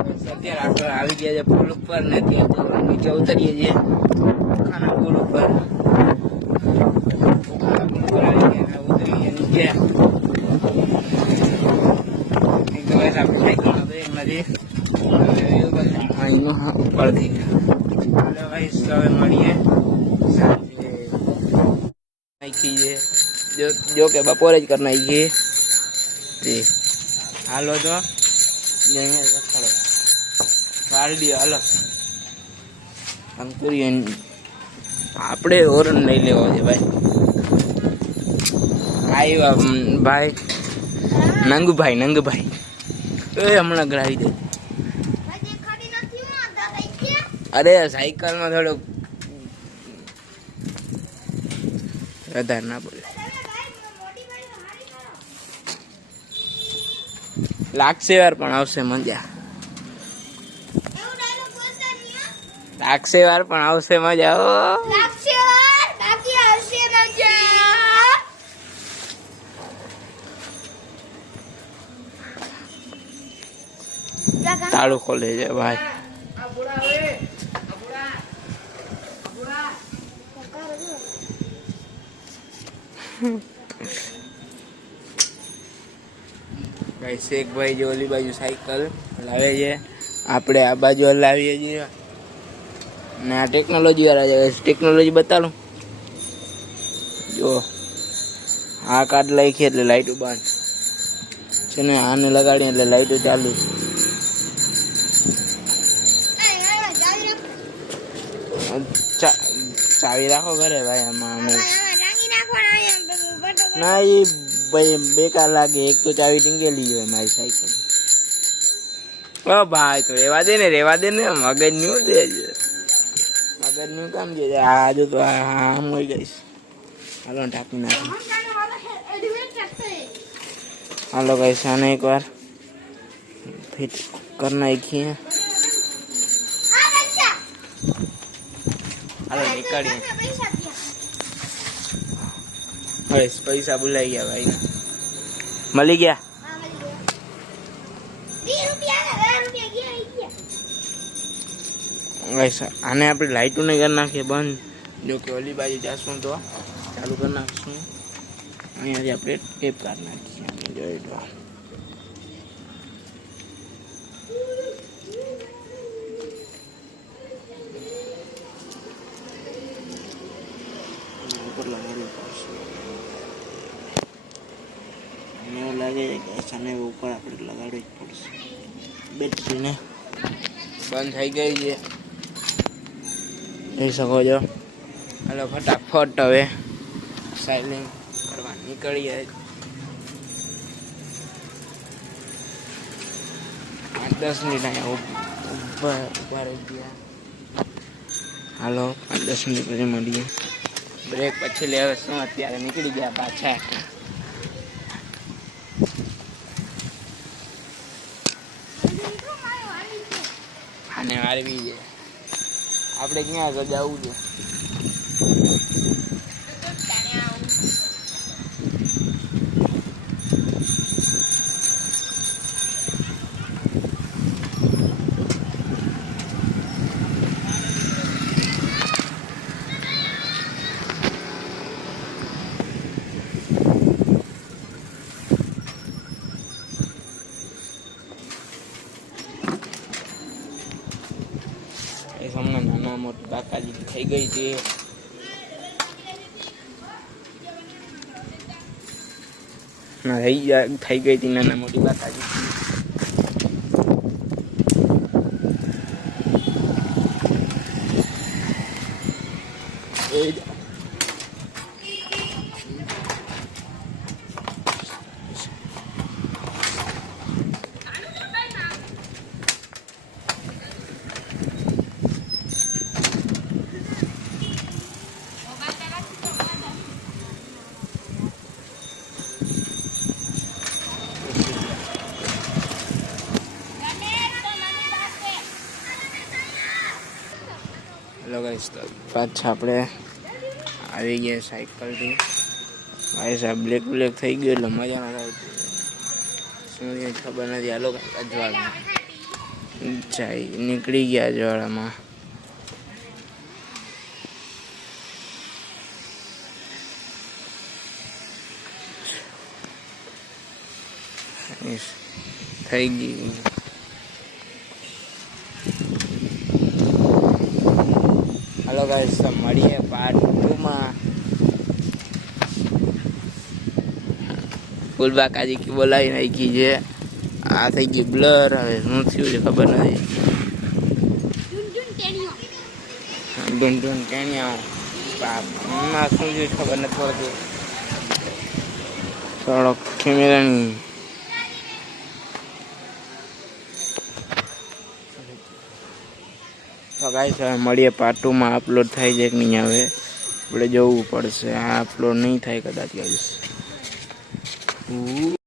અત્યારે આપણે આવી ગયા છે પુલ ઉપર ને ત્યાં નીચે ઉતરીએ છીએ ખાના પુલ ઉપર ઉતરીએ નીચે આપણે નથી ઉપર થઈ ગયા હવે મળીએ નાખીએ જો કે બપોરે જ કરી નાખીએ હાલો તો વારડી હાલો અંકુરી આપણે ઓરન નહીં લેવો છે ભાઈ આવ્યા ભાઈ નંગભાઈ એ હમણાં ગળાવી દે અરે સાયકલમાં થોડુંક વધારે ના બોલે લાગશે વાર પણ આવશે મજા તાળું ખોલે છે ભાઈ શેખભાઈ જો ઓલી બાજુ સાયકલ લાવે છે આપણે આ બાજુ લાવીએ છીએ ને આ ટેકનોલોજી વાળા છે ટેકનોલોજી બતાડું જો આ કાર્ડ લખીએ એટલે લાઈટો બંધ છે ને આને લગાડીએ એટલે લાઈટો ચાલુ ચાવી રાખો ઘરે ભાઈ આમાં અમે ના એ ભાઈ બેકાર લાગે એક તો ચાવી ટીંગેલી હોય મારી સાયકલ ઓ ભાઈ તો રેવા દે ને મગજનું કામ છે આ જો તો આમ હોય ગઈશ હાલો ટાંકી નાખી હાલો ગઈશ આને એકવાર ફિટ કરી નાખીએ હાલો નીકળીએ હવે પૈસા ભૂલાઈ ગયા ભાઈ મળી ગયા આને આપણે લાઈટો ને કરી નાખીએ બંધ જો કે ઓલી બાજુ જાશું તો ચાલુ કરી નાખશું અહીંયાથી આપણે ટેપ કાઢી નાખીએ જોઈ લો એવું લાગે કે સામે ઉપર આપણે લગાડવી જ પડશે બેટરીને બંધ થઈ ગઈ છે જોઈ શકો છો હાલો ફટાફટ હવે સાયલેન્ટ કરવા નીકળીએ 10 મિનિટ અહીંયા ઉભા રહી ગયા હાલો 10 મિનિટ પછી મળીએ બ્રેક પછી લેવા શું અત્યારે નીકળી ગયા પાછા આને વારવી છે આપણે ક્યાં આગળ જવું છે હમણાં નાના મોટી બાકાજી થઈ ગઈ છે થઈ ગઈ હતી નાના મોટી બાકાજી હેલો ગાઈસ તો પાછા આપણે આવી ગયા સાયકલથી ભાઈ સાહેબ બ્લેક થઈ ગયો એટલે મજા ના આવતી શું ખબર નથી. હાલો અજવાળું જાય નીકળી ગયા જ્વાળામાં. થઈ ગઈ. હાલો ગાઈસ, મળીએ પાર્ટ 2 માં. ફૂલબાકાજી કી બોલાવી નાખી છે. આ થઈ ગઈ બ્લર. હવે શું થયું છે ખબર નથી. ઢૂંઢ ટેણિયા શું થયું ખબર નથી પડતી. સડક કેમેરાની તો ગાઈસ હવે મળીએ પાર્ટ 2 માં. અપલોડ થાય છે કે નહીં આવે આપણે જોવું પડશે. આ અપલોડ નહીં થાય કદાચ ગાઈસ.